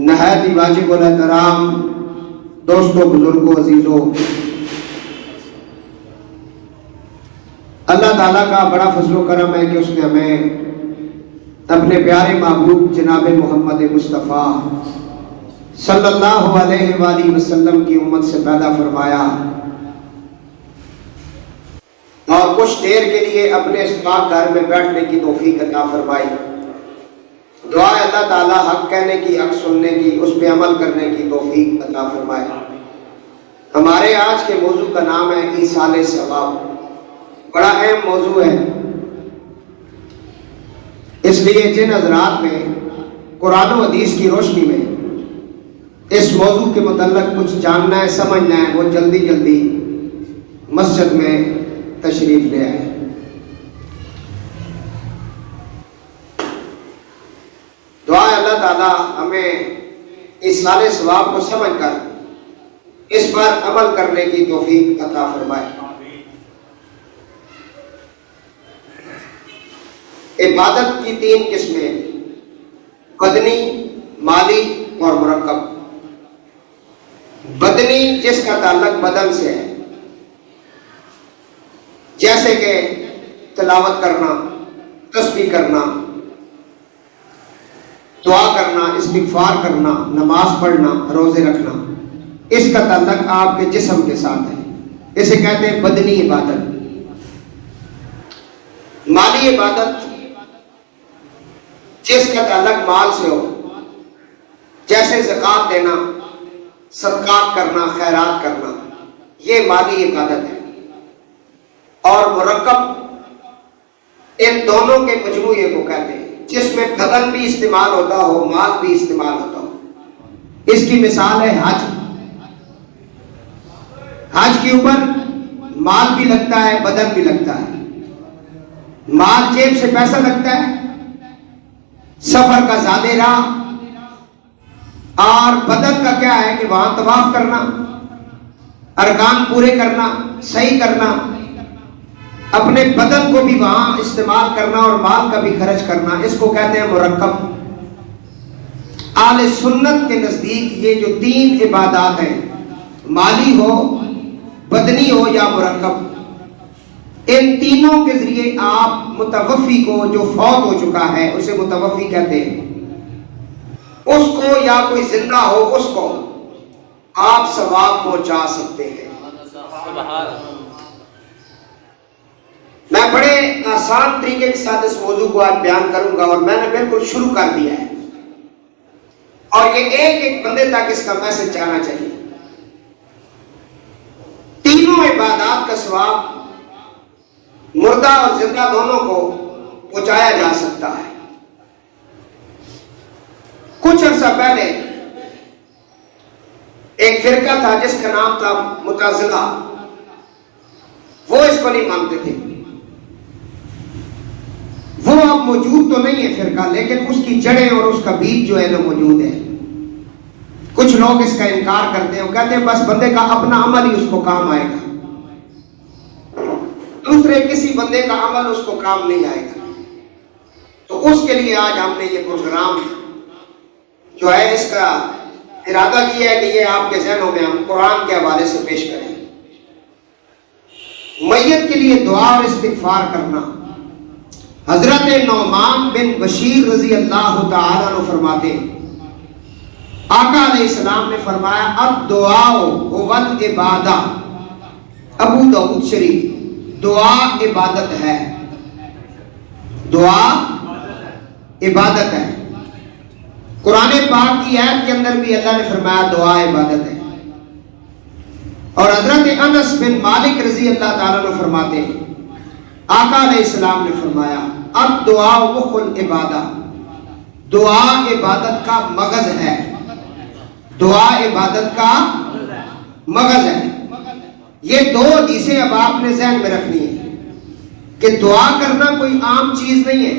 نہایت ہی واجب الاحترام دوستوں، بزرگوں، عزیزوں، اللہ تعالیٰ کا بڑا فضل و کرم ہے کہ اس نے ہمیں اپنے پیارے محبوب جناب محمد مصطفیٰ صلی اللہ علیہ وآلہ وسلم کی امت سے پیدا فرمایا اور کچھ دیر کے لیے اپنے اس پاک گھر میں بیٹھنے کی توفیق عطا فرمائی۔ دعا ہے اللہ تعالیٰ حق کہنے کی، حق سننے کی، اس پہ عمل کرنے کی توفیق عطا فرمائے۔ ہمارے آج کے موضوع کا نام ہے ایصال ثواب۔ بڑا اہم موضوع ہے، اس لیے جن حضرات میں قرآن و حدیث کی روشنی میں اس موضوع کے متعلق کچھ جاننا ہے، سمجھنا ہے، وہ جلدی جلدی مسجد میں تشریف لے آئے۔ دعا ہے اللہ تعالیٰ ہمیں ایصال ثواب کو سمجھ کر اس پر عمل کرنے کی توفیق عطا فرمائے۔ عبادت کی تین قسمیں، بدنی، مالی اور مرکب۔ بدنی جس کا تعلق بدن سے ہے، جیسے کہ تلاوت کرنا، تسبیح کرنا، دعا کرنا، استغفار کرنا، نماز پڑھنا، روزے رکھنا، اس کا تعلق آپ کے جسم کے ساتھ ہے، اسے کہتے ہیں بدنی عبادت۔ مالی عبادت جس کا تعلق مال سے ہو، جیسے زکوٰۃ دینا، صدقات کرنا، خیرات کرنا، یہ مالی عبادت ہے۔ اور مرکب ان دونوں کے مجموعے کو کہتے ہیں، جس میں بدن بھی استعمال ہوتا ہو، مال بھی استعمال ہوتا ہو۔ اس کی مثال ہے حج۔ حج کے اوپر مال بھی لگتا ہے، بدن بھی لگتا ہے۔ مال جیب سے پیسہ لگتا ہے، سفر کا زیادہ راہ، اور بدن کا کیا ہے کہ وہاں طواف کرنا، ارکان پورے کرنا، صحیح کرنا، اپنے بدن کو بھی وہاں استعمال کرنا اور مال کا بھی خرچ کرنا، اس کو کہتے ہیں مرکب۔ اہل سنت کے نزدیک یہ جو تین عبادات ہیں، مالی ہو، بدنی ہو یا مرکب، ان تینوں کے ذریعے آپ متوفی کو، جو فوت ہو چکا ہے، اسے متوفی کہتے ہیں، اس کو یا کوئی زندہ ہو اس کو آپ ثواب پہنچا سکتے ہیں۔ میں بڑے آسان طریقے کے ساتھ اس موضوع کو آج بیان کروں گا، اور میں نے بالکل شروع کر دیا ہے، اور یہ ایک ایک بندے تک اس کا میسج جانا چاہیے۔ تینوں عبادات کا ثواب مردہ اور زندہ دونوں کو پہنچایا جا سکتا ہے۔ کچھ عرصہ پہلے ایک فرقہ تھا جس کا نام تھا معتزلہ، وہ اس کو نہیں مانتے تھے۔ وہ اب موجود تو نہیں ہے فرقہ، لیکن اس کی جڑیں اور اس کا بیج جو ہے نا موجود ہے۔ کچھ لوگ اس کا انکار کرتے ہیں، وہ کہتے ہیں بس بندے کا اپنا عمل ہی اس کو کام آئے گا، دوسرے کسی بندے کا عمل اس کو کام نہیں آئے گا۔ تو اس کے لیے آج ہم نے یہ پروگرام جو ہے، اس کا ارادہ کیا ہے کہ یہ آپ کے ذہنوں میں ہم قرآن کے حوالے سے پیش کریں۔ میت کے لیے دعا اور استغفار کرنا۔ حضرت نعمان بن بشیر رضی اللہ تعالیٰ عنہ فرماتے ہیں، آقا علیہ السلام نے فرمایا الدعاء هو العبادہ۔ ابو داؤد شریف، دعا عبادت ہے، دعا عبادت ہے۔ قرآن پاک کی آیت کے اندر بھی اللہ نے فرمایا دعا عبادت ہے۔ اور حضرت انس بن مالک رضی اللہ تعالیٰ عنہ فرماتے ہیں، آقا علیہ السلام نے فرمایا الدعاء مخ العبادہ، دعا عبادت کا مغز ہے، دعا عبادت کا مغز ہے۔ یہ دو حدیثیں اب آپ نے ذہن میں رکھنی ہے کہ دعا کرنا کوئی عام چیز نہیں ہے۔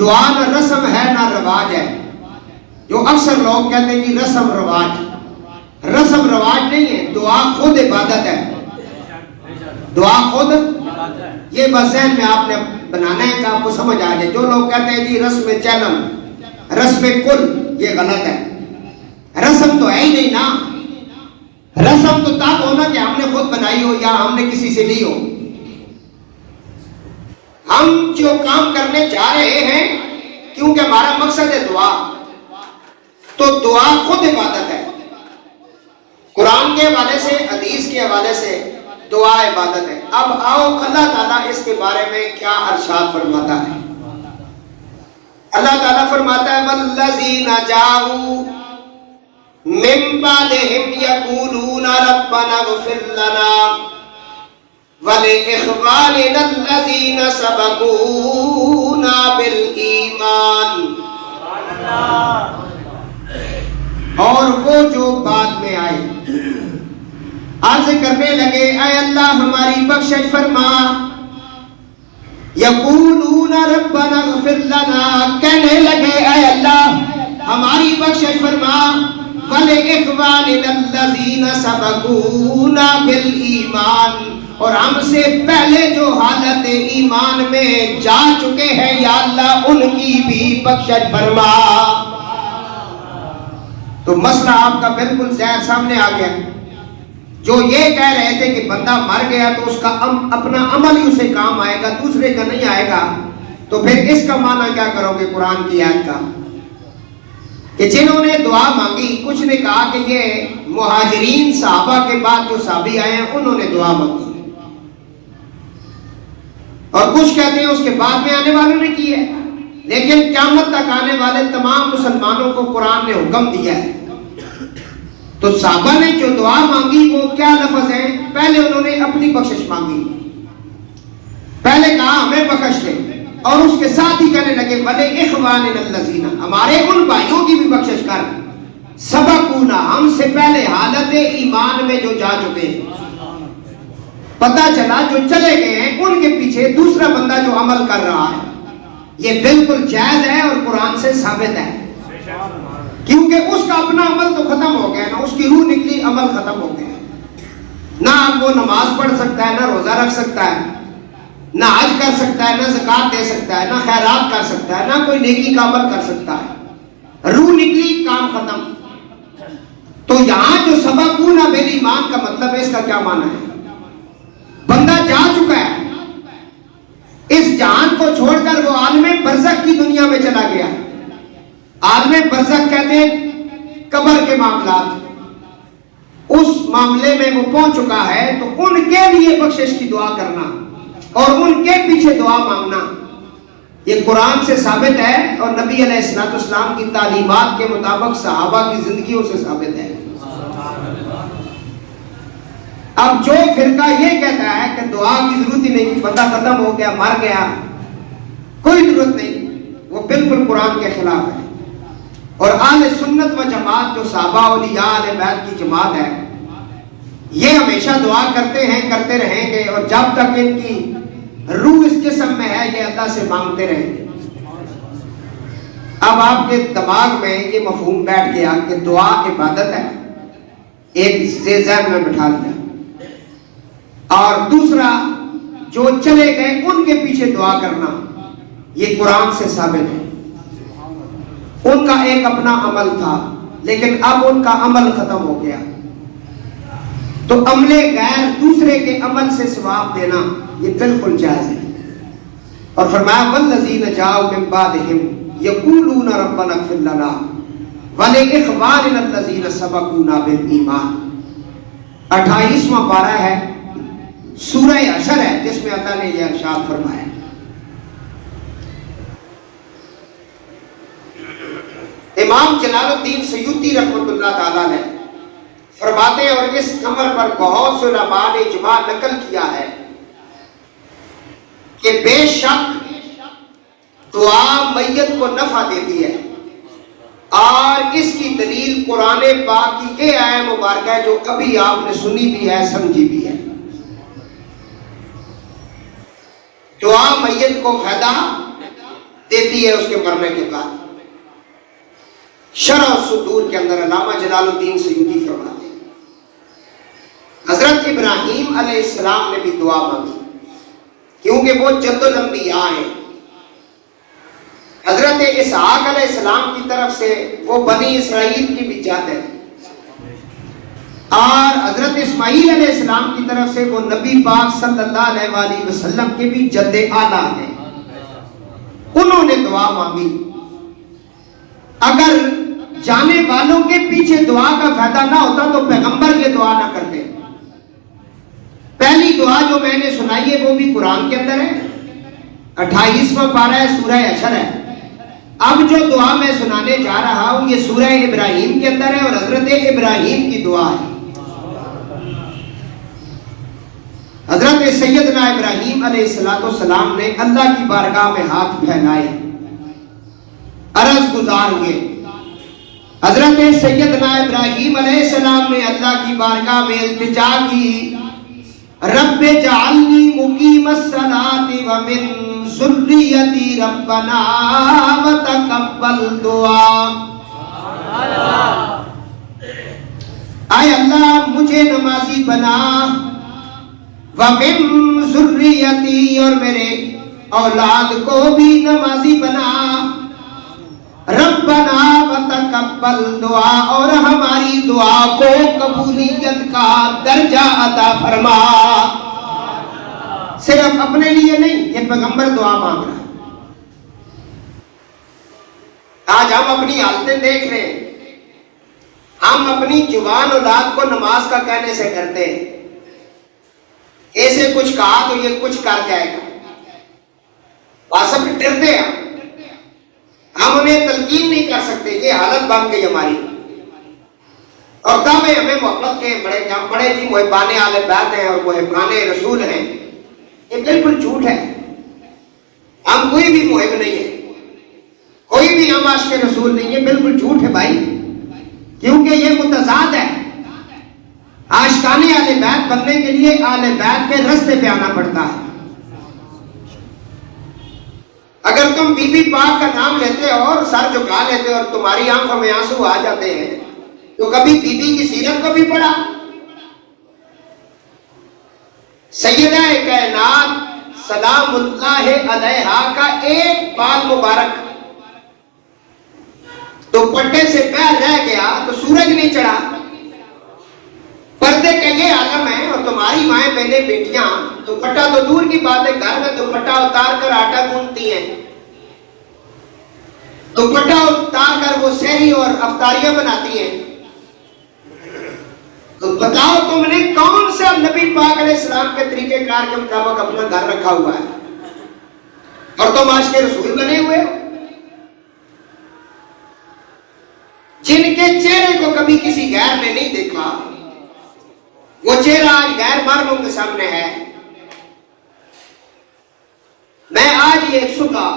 دعا نہ رسم ہے نہ رواج ہے، جو اکثر لوگ کہتے ہیں کہ رسم رواج، رسم رواج نہیں ہے، دعا خود عبادت ہے، دعا خود، یہ بس ذہن میں آپ نے بنانا ہے کہ آپ کو سمجھ آ جائے۔ جو لوگ کہتے ہیں جی رسم چلم، رسم کل، یہ غلط ہے۔ رسم تو ہے ہی نہیں نا. رسم تو تب ہونا کہ ہم نے خود بنائی ہو یا ہم نے کسی سے لی ہو. ہم جو کام کرنے جا رہے ہیں کیونکہ ہمارا مقصد ہے دعا، تو دعا خود عبادت ہے. قرآن کے حوالے سے، حدیث کے حوالے سے دعا عبادت ہے. اب آؤ اللہ تعالیٰ اس کے بارے میں کیا ارشاد فرماتا ہے. اللہ تعالیٰ فرماتا ہے والذین جاؤوا من بعدہم یقولون ربنا اغفر لنا وَلِإِخْوَانِنَا الَّذِينَ سَبَقُونَا بِالْإِيمَانِ. اور وہ جو بعد میں آئے عرض کرنے لگے اے اللہ ہماری بخشش فرما. یقولون ربنا اغفر لنا، کہنے لگے اے اللہ ہماری بخشش فرما. وَلِإِخْوَانِنَا الَّذِينَ سَبَقُونَا بِالْإِيمَانِ، اور ہم سے پہلے جو حالت ایمان میں جا چکے ہیں یا اللہ ان کی بھی بخشش فرما. تو مسئلہ آپ کا بالکل ظاہر سامنے آ گیا. جو یہ کہہ رہے تھے کہ بندہ مر گیا تو اس کا اپنا عمل ہی اسے کام آئے گا، دوسرے کا نہیں آئے گا، تو پھر اس کا معنی کیا کرو گے قرآن کی آیت کا کہ جنہوں نے دعا مانگی، کچھ نے کہا کہ یہ مہاجرین صحابہ کے بعد جو صحابی آئے ہیں انہوں نے دعا مانگی، اور کچھ کہتے ہیں اس کے بعد میں آنے والوں نے کی ہے. لیکن قیامت تک آنے والے تمام مسلمانوں کو قرآن نے حکم دیا ہے. تو صحابہ نے جو دعا مانگی وہ کیا لفظ ہیں؟ پہلے انہوں نے اپنی بخشش مانگی، پہلے کہا ہمیں بخش دے، اور اس کے ساتھ ہی کہنے لگے وَلِإِخْوَانِنَا الَّذِينَ، ہمارے ان بھائیوں کی بھی بخشش کر سبقونا، ہم سے پہلے حالت ایمان میں جو جا چکے ہیں. پتہ چلا جو چلے گئے ہیں ان کے پیچھے دوسرا بندہ جو عمل کر رہا ہے یہ بالکل جائز ہے اور قرآن سے ثابت ہے، کیونکہ اس کا اپنا عمل تو ختم ہو گیا نا، اس کی روح نکلی، عمل ختم ہو گیا. نہ اب وہ نماز پڑھ سکتا ہے، نہ روزہ رکھ سکتا ہے، نہ حج کر سکتا ہے، نہ زکوٰۃ دے سکتا ہے، نہ خیرات کر سکتا ہے، نہ کوئی نیکی کا عمل کر سکتا ہے. روح نکلی، کام ختم. تو یہاں جو سبقونا بالایمان کا مطلب ہے، اس کا کیا معنی ہے؟ بندہ جا چکا ہے، اس جہان کو چھوڑ کر وہ عالم برزخ کی دنیا میں چلا گیا. عالم برزخ کہتے ہیں قبر کے معاملات، اس معاملے میں وہ پہنچ چکا ہے. تو ان کے لیے بخشش کی دعا کرنا اور ان کے پیچھے دعا مانگنا یہ قرآن سے ثابت ہے، اور نبی علیہ السلام کی تعلیمات کے مطابق صحابہ کی زندگیوں سے ثابت ہے. اب جو فرقہ یہ کہتا ہے کہ دعا کی ضرورت ہی نہیں، بندہ ختم ہو گیا، مر گیا، کوئی ضرورت نہیں، وہ بالکل قرآن کے خلاف ہے. اور اہل سنت و جماعت جو صحابہ اولیاء اہل بیت کی جماعت ہے یہ ہمیشہ دعا کرتے ہیں، کرتے رہیں گے، اور جب تک ان کی روح اس جسم میں ہے یہ اللہ سے مانگتے رہیں گے. اب آپ کے دماغ میں یہ مفہوم بیٹھ گیا کہ دعا عبادت ہے، ایک ذہن میں بٹھا لیا. اور دوسرا جو چلے گئے ان کے پیچھے دعا کرنا یہ قرآن سے ثابت ہے. ان کا ایک اپنا عمل تھا لیکن اب ان کا عمل ختم ہو گیا، تو عمل غیر دوسرے کے عمل سے ثواب دینا یہ بالکل جائز ہے. اور فرمایا والذین جاؤوا من بعدہم یقولون ربنا اغفر لنا وَلِإِخْوَانِنَا الَّذِينَ سَبَقُونَا بِالْإِيمَانِ. 28واں پارہ ہے، سورہ حشر ہے، جس میں اللہ نے یہ ارشاد فرمایا. امام جلال الدین سیوطی رحمۃ اللہ تعالیٰ نے فرماتے ہیں، اور اس امر پر بہت سے علماء نے اجماع نقل کیا ہے کہ بے شک دعا میت کو نفع دیتی ہے، اور اس کی دلیل قرآن پاک کی یہ آیت مبارکہ ہے جو ابھی آپ نے سنی بھی ہے، سمجھی بھی ہے. دعا میت کو فائدہ دیتی ہے اس کے مرنے کے بعد. شرح الصدور کے اندر علامہ جلال الدین سیوطی فرماتے ہیں حضرت ابراہیم علیہ السلام نے بھی دعا مانگی کیونکہ وہ جد الانبیاء ہیں. حضرت اسحاق علیہ السلام کی طرف سے وہ بنی اسرائیل کی بھی جد ہے، اور حضرت اسماعیل علیہ السلام کی طرف سے وہ نبی پاک صلی اللہ علیہ وآلہ وسلم کے بھی جد اعلیٰ ہیں۔ انہوں نے دعا مانگی۔ اگر جانے والوں کے پیچھے دعا کا فائدہ نہ ہوتا تو پیغمبر یہ دعا نہ کرتے۔ پہلی دعا جو میں نے سنائی ہے وہ بھی قرآن کے اندر ہے، 28واں پارہ ہے، سورہ حشر ہے۔ اب جو دعا میں سنانے جا رہا ہوں یہ سورہ ابراہیم کے اندر ہے اور حضرت ابراہیم کی دعا ہے۔ حضرت سیدنا ابراہیم علیہ السلام نے اللہ کی بارگاہ میں ہاتھ پھیلائے، عرض گزار ہوئے۔ حضرت سیدنا ابراہیم علیہ السلام نے اللہ کی بارگاہ میں التجا کی، رب جعلنی مقیم الصلاۃ ومن ذریتی ربنا وتقبل دعا۔ اے اللہ مجھے نمازی بنا، وَمِن ذُرِّيَّتِي اور میرے اولاد کو بھی نمازی بنا، ربنا وتقبل دعا اور ہماری دعا کو قبولیت کا درجہ عطا فرما۔ صرف اپنے لیے نہیں، یہ پیغمبر دعا مانگ رہا ہے۔ آج ہم اپنی حالتیں دیکھ رہے ہیں، ہم اپنی جوان اولاد کو نماز کا کہنے سے کرتے ہیں، ایسے کچھ کہا تو یہ کچھ کر جائے گا، بس اب ڈرتے ہیں، ہم انہیں تلقین نہیں کر سکتے، یہ حالت بن گئی ہماری۔ اور دعوے ہمیں محبت کے بڑے جی محبان اہل بیت ہیں اور محبان رسول ہیں، یہ بالکل جھوٹ ہے۔ ہم کوئی بھی محب نہیں ہے، کوئی بھی ہم عاشق رسول نہیں ہے، بالکل جھوٹ ہے بھائی، کیونکہ یہ متضاد ہے۔ عاشقان اہل بیت بننے کے لیے اہل بیت کے رستے پہ آنا پڑتا ہے۔ اگر تم بی بی پاک کا نام لیتے ہو اور سر جھکا لیتے ہو اور تمہاری آنکھوں میں آنسو آ جاتے ہیں تو کبھی بی بی کی سیرت کو بھی پڑھا؟ سیدہ کائنات سلام اللہ علیہا کا ایک بال مبارک دوپٹے سے پیر رہ گیا تو سورج نہیں چڑھا۔ پردے کا یہ عالم ہے اور تمہاری مائیں بہنیں بیٹیاں دوپٹہ تو دور کی بات ہے، گھر میں دوپٹہ اتار کر آٹا گوندتی ہیں، دوپٹہ اتار کر وہ سحری اور افطاریاں بناتی ہیں۔ تو بتاؤ تم نے کون سا نبی پاک علیہ السلام کے طریقہ کار کے مطابق اپنا گھر رکھا ہوا ہے اور تم عاشق رسول بنے ہوئے ہو؟ جن کے چہرے کو کبھی کسی غیر نے نہیں دیکھا، وہ چہرہ آج غیر مرموں کے سامنے ہے۔ میں آج یہ صبح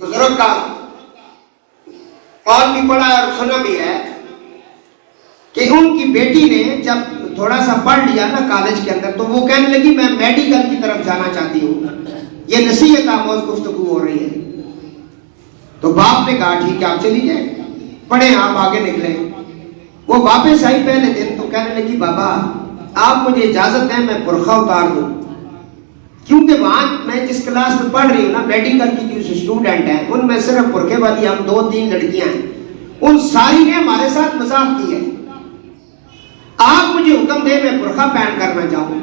بزرگ کا قول بھی پڑھا اور سنا بھی ہے کہ ان کی بیٹی نے جب تھوڑا سا پڑھ لیا نا کالج کے اندر تو وہ کہنے لگی میں میڈیکل کی طرف جانا چاہتی ہوں، یہ نصیحت آموز گفتگو ہو رہی ہے۔ تو باپ نے کہا ٹھیک ہے آپ چلی جائیں، پڑھیں آپ آگے نکلیں۔ وہ واپس آئی پہلے دن تو کہنے لگی بابا آپ مجھے اجازت دیں میں برقع اتار دوں، کیونکہ وہاں میں جس کلاس میں پڑھ رہی ہوں نا میڈیکل کی جو اسٹوڈنٹ ہیں ان میں صرف برقعے والی ہم 2-3 لڑکیاں ہیں، ان ساری نے ہمارے ساتھ مذاق کی ہے، آپ مجھے حکم دیں میں برقع پہن کر نہ جاؤں۔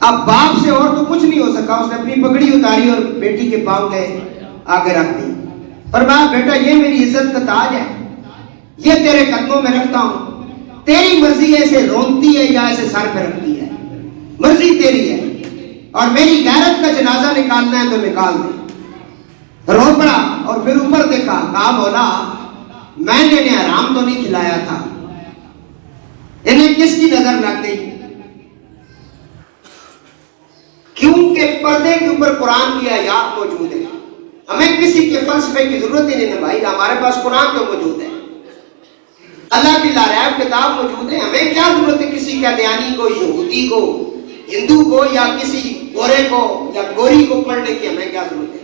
اب باپ سے اور تو کچھ نہیں ہو سکا، اس نے اپنی پگڑی اتاری اور بیٹی کے پاؤں کے آگے رکھ دی، فرمایا بیٹا یہ میری عزت کا تاج ہے، یہ تیرے قدموں میں رکھتا ہوں، تیری مرضی ہے اسے رونتی ہے یا اسے سر پہ رکھتی ہے، مرضی تیری ہے، اور میری غیرت کا جنازہ نکالنا ہے تو نکال دے۔ رو پڑا اور پھر اوپر دیکھا، کہا مولا میں نے انہیں حرام تو نہیں کھلایا تھا، انہیں کس کی نظر لگ گئی؟ کیونکہ پردے کے اوپر قرآن کی آیات موجود ہے، ہمیں کسی کے فلسفے کی ضرورت ہی نہیں ہے بھائی، ہمارے پاس قرآن تو موجود ہے، اللہ کی لاریب کتاب موجود ہے، ہمیں کیا ضرورت ہے کسی قادیانی کو، یہودی کو، ہندو کو یا کسی گورے کو یا گوری کو پڑھنے کی ہمیں کیا ضرورت ہے؟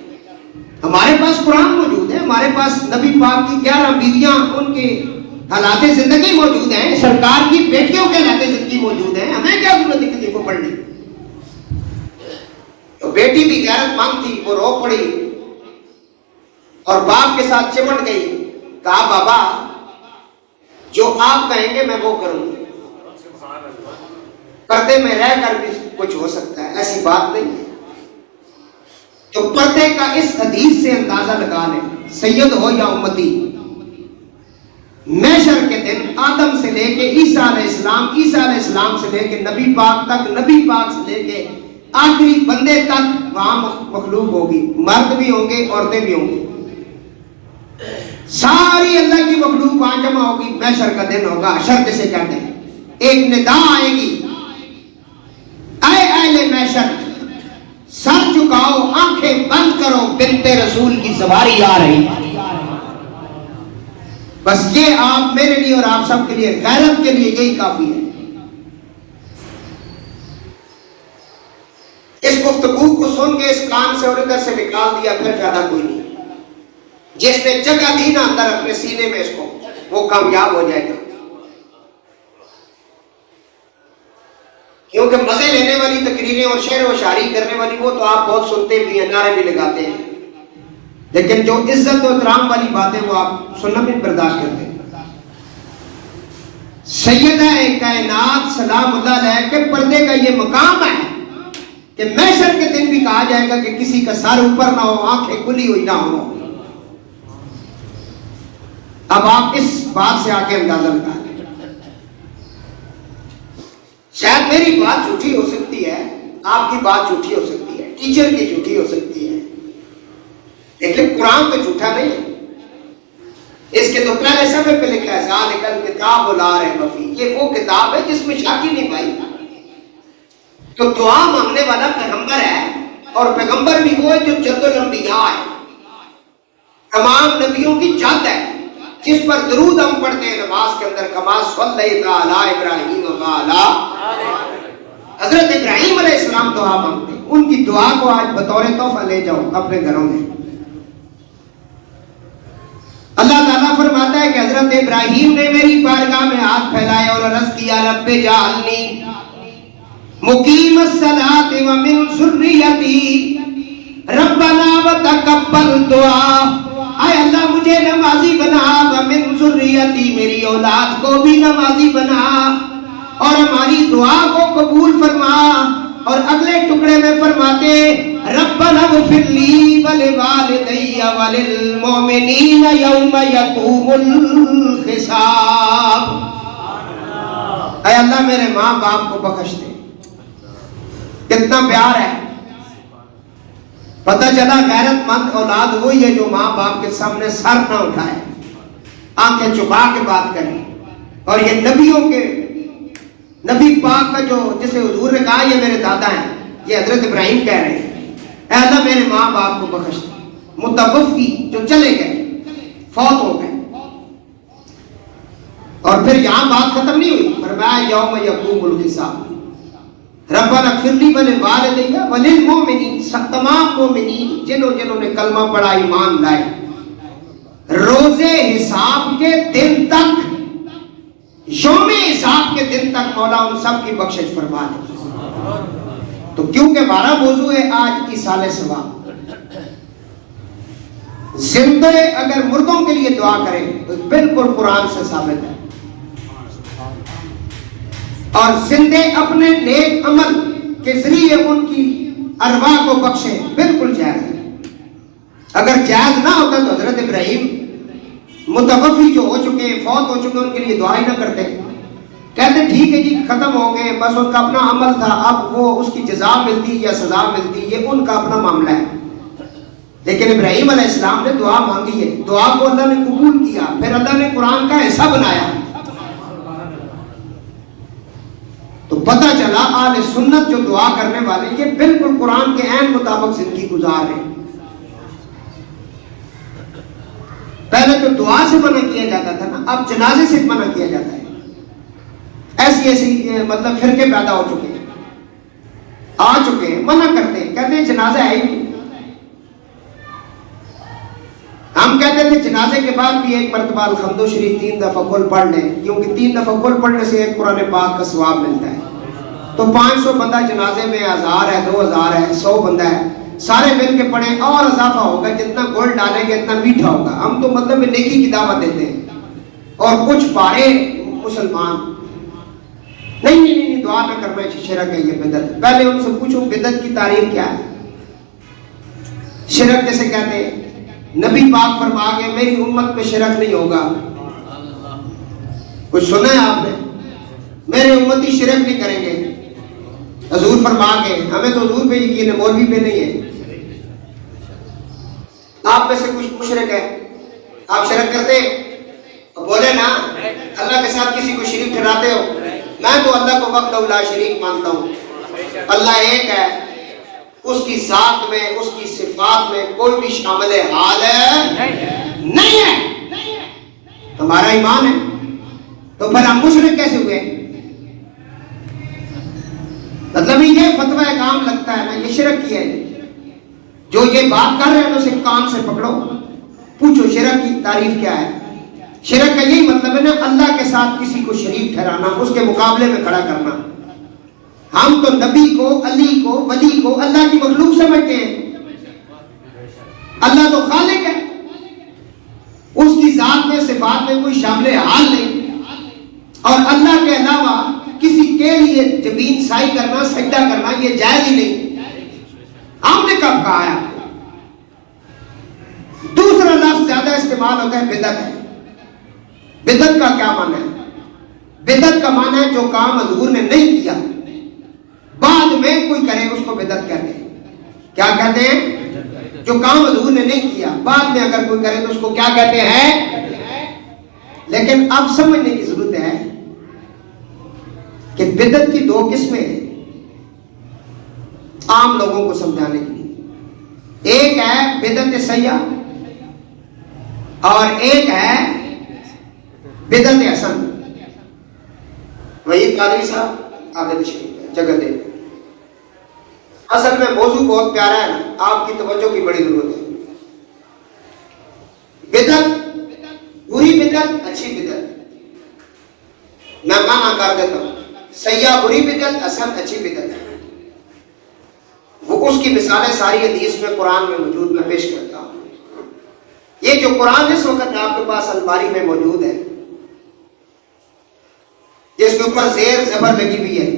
ہمارے پاس قرآن موجود ہے، ہمارے پاس نبی پاک کی 11 بیویاں ان کے حالات زندگی موجود ہیں، سرکار کی بیٹیوں کے حالات زندگی موجود ہیں، ہمیں کیا ضرورت ہے کسی کو پڑھنے؟ تو بیٹی بھی غیرت مند تھی، وہ رو پڑی، اور باپ کے ساتھ چمٹ گئی. کہا بابا جو آپ کہیں گے میں وہ کروں گی، پردے میں رہ کر بھی کچھ ہو سکتا ہے، ایسی بات نہیں ہے. تو پردے کا اس حدیث سے اندازہ لگا لیں، سید ہو یا امتی، محشر کے دن آدم سے لے کے عیسیٰ علیہ السلام، عیسیٰ علیہ السلام سے لے کے نبی پاک تک، نبی پاک سے لے کے آخری بندے تک وہاں مخلوق ہوگی، مرد بھی ہوں گے، عورتیں بھی ہوں گی، ساری اللہ کی مخلوق وہاں جمع ہوگی. محشر کا دن ہوگا، حشر جسے کہتے ہیں. ایک ندا آئے گی، اے اہل محشر سر جھکاؤ، آنکھیں بند کرو، بنت رسول کی سواری آ رہی ہے. بس یہ آپ میرے لیے اور آپ سب کے لیے، غیرت کے لیے یہی کافی ہے. اس گفتگو کو سن کے اس کان سے اور ادھر سے نکال دیا، پھر فائدہ کوئی نہیں. جس نے جگہ دی نا اندر اپنے سینے میں اس کو، وہ کامیاب ہو جائے گا. کیونکہ مزے لینے والی تقریریں اور شعر و شاعری کرنے والی وہ تو آپ بہت سنتے بھی ہیں، نعرے بھی لگاتے ہیں، لیکن جو عزت و احترام والی باتیں وہ آپ سننا بھی برداشت کرتے ہیں. سیدہ کائنات سلام اللہ علیہ کے پردے کا یہ مقام ہے کہ محشر کے دن بھی کہا جائے گا کہ کسی کا سر اوپر نہ ہو، آنکھیں کھلی ہوئی نہ ہو. اب آپ اس بات سے آگے اندازہ لگا لیں. شاید میری بات جھوٹی ہو سکتی ہے، آپ کی بات جھوٹی ہو سکتی ہے، ٹیچر کی جھوٹی ہو سکتی ہے، لیکن قرآن تو جھوٹا نہیں ہے. اس کے تو پہلے صفحے پہ لکھا ہے ذالک الکتاب لا ریب فیہ، یہ وہ کتاب ہے جس میں شاکی نہیں پائی. تو دعا مانگنے والا پیغمبر ہے، اور پیغمبر بھی وہ ہے جو جد الانبیاء ہے، تمام نبیوں کی جد ہے، جس پر درود ہم پڑھتے ہیں نماز کے اندر. کما صلیت علی ابراہیم وعلی، حضرت ابراہیم علیہ السلام دعا مانگتے ہیں، ان کی دعا کو آج بطور تحفہ لے جاؤ اپنے گھروں میں. اللہ تعالیٰ فرماتا ہے کہ حضرت ابراہیم نے میری بارگاہ میں ہاتھ پھیلائے اور عرض کیا رب جعلنی مقیم الصلاۃ ومن ذریتی ربنا وتقبل دعا. اے اللہ مجھے نمازی بنا، ومن ذریتی میری اولاد کو بھی نمازی بنا، اور ہماری دعا کو قبول فرما. اور اگلے ٹکڑے میں فرماتے ربنا اغفر لی ولوالدی وللمؤمنین یوم یقوم الحساب. اے اللہ میرے ماں باپ کو بخش دے. کتنا پیار ہے. پتہ چلا غیرت مند اولاد وہی ہے جو ماں باپ کے سامنے سر نہ اٹھائے، آنکھیں چھپا کے بات کرے. اور یہ نبیوں کے، نبی پاک کا جو جسے حضور نے کہا یہ میرے دادا ہیں، یہ حضرت ابراہیم کہہ رہے ہیں اے اللہ میرے ماں باپ کو بخش دے. متوفی جو چلے گئے، فوت ہو گئے. اور پھر یہاں بات ختم نہیں ہوئی، فرمایا یوم یقوم الحساب ربنا اغفر لی ولوالدی وللمؤمنین، تمام مومنین جنہوں نے کلمہ پڑھا، ایمان لائے، روز حساب کے دن تک، یوم حساب کے دن تک مولا ان سب کی بخشش فرما دے. تو کیونکہ ہمارا موضوع ہے آج ایصال ثواب، زندے اگر مردوں کے لیے دعا کریں تو بالکل قرآن سے ثابت ہے، اور زندے اپنے نیک عمل کے ذریعے ان کی ارواح کو بخشیں بالکل جائز ہے. اگر جائز نہ ہوتا تو حضرت ابراہیم متوفی جو ہو چکے ہیں، فوت ہو چکے، ان کے لیے دعا ہی نہ کرتے. کہتے ٹھیک ہے جی ختم ہو گئے، بس ان کا اپنا عمل تھا، اب وہ اس کی جزا ملتی یا سزا ملتی یہ ان کا اپنا معاملہ ہے. لیکن ابراہیم علیہ السلام نے دعا مانگی ہے، دعا کو اللہ نے قبول کیا، پھر اللہ نے قرآن کا حصہ بنایا. تو پتہ چلا اہل سنت جو دعا کرنے والے یہ بالکل قرآن کے عین مطابق زندگی گزار رہے ہیں. پہلے تو دعا سے منع کیا جاتا تھا نا، اب جنازے سے منع کیا جاتا ہے. ایسی مطلب فرقے پیدا ہو چکے ہیں، آ چکے ہیں، منع کرتے ہیں، کہتے ہیں جنازہ ہے ہی نہیں. ہم کہتے تھے جنازے کے بعد بھی ایک مرتبہ الحمد شریف 3 دفعہ کل پڑھ لیں، کیونکہ 3 دفعہ کل پڑھنے سے ایک قرآن پاک کا ثواب ملتا ہے. تو 500 بندہ جنازے میں، 1000 ہے، 2000 ہے، 100 بندہ ہے، سارے مل کے پڑھیں اور اضافہ ہوگا، جتنا گول ڈالیں گے اتنا میٹھا ہوگا. ہم تو مطلب میں نیکی کی دعوت دیتے ہیں. اور کچھ پارے مسلمان نہیں دعا نہ کرنا شرک ہے، یہ بدعت. پہلے ان سے پوچھو بدعت کی تعریف کیا ہے. شرک کیسے کہتے ہیں؟ نبی پاک فرما گئے میری امت میں شرک نہیں ہوگا. کچھ سنا ہے آپ نے؟ میرے امتی شرک نہیں کریں گے. حضور فرما گئے. ہمیں تو حضور پہ یقین ہے، مولوی پہ نہیں ہے. آپ میں سے کچھ مشرک ہے، آپ شرک کرتے ہیں تو بولے نا اللہ کے ساتھ کسی کو شریک ٹھہراتے ہو. میں تو اللہ کو وحدہ لا شریک مانتا ہوں. اللہ ایک ہے، اس کی ذات میں، اس کی صفات میں کوئی بھی شامل حال نہیں ہے. ہمارا ایمان ہے. تو پھر ہم مشرک کیسے ہوئے؟ مطلب یہ فتویٰ کام لگتا ہے نا، یہ شرک کیا ہے. جو یہ بات کر رہے ہیں اسے کان سے پکڑو، پوچھو شرک کی تعریف کیا ہے. شرک کا یہی مطلب ہے نا اللہ کے ساتھ کسی کو شریک ٹھہرانا، اس کے مقابلے میں کھڑا کرنا. ہم تو نبی کو، علی کو، ولی کو اللہ کی مخلوق سمجھتے ہیں. اللہ تو خالق ہے، اس کی ذات میں صفات میں کوئی شامل حال نہیں. اور اللہ کے علاوہ کسی کے لیے جبین سائی کرنا، سجدہ کرنا یہ جائز ہی نہیں. ہم نے کب کہا ہے؟ دوسرا لفظ زیادہ استعمال ہوتا ہے بدعت ہے. بدعت کا کیا معنی ہے؟ بدعت کا معنی ہے جو کام حضور نے نہیں کیا بعد میں کوئی کرے اس کو بدعت کہتے ہیں. کیا کہتے ہیں؟ جو کام حضور نے نہیں کیا بعد میں اگر کوئی کرے تو اس کو کیا کہتے ہیں؟ لیکن اب سمجھنے کی ضرورت ہے کہ بدعت کی دو قسمیں ہیں عام لوگوں کو سمجھانے کے لیے. ایک ہے بدعت سیاح اور ایک ہے بدعت حسن. وحید قادری صاحب آگے جگہ دے. اصل میں موضوع بہت پیارا ہے نا، آپ کی توجہ کی بڑی ضرورت ہے. بدعت، بری بدعت، اچھی بدعت. میں مانا کر دیتا ہوں، سیاح بری بدعت، حسن اچھی بدعت. وہ اس کی مثالیں ساری حدیث میں قرآن میں موجود میں پیش کرتا ہوں. یہ جو قرآن اس وقت آپ کے پاس الماری میں موجود ہے، جس کے اوپر زیر زبر لگی ہوئی ہے،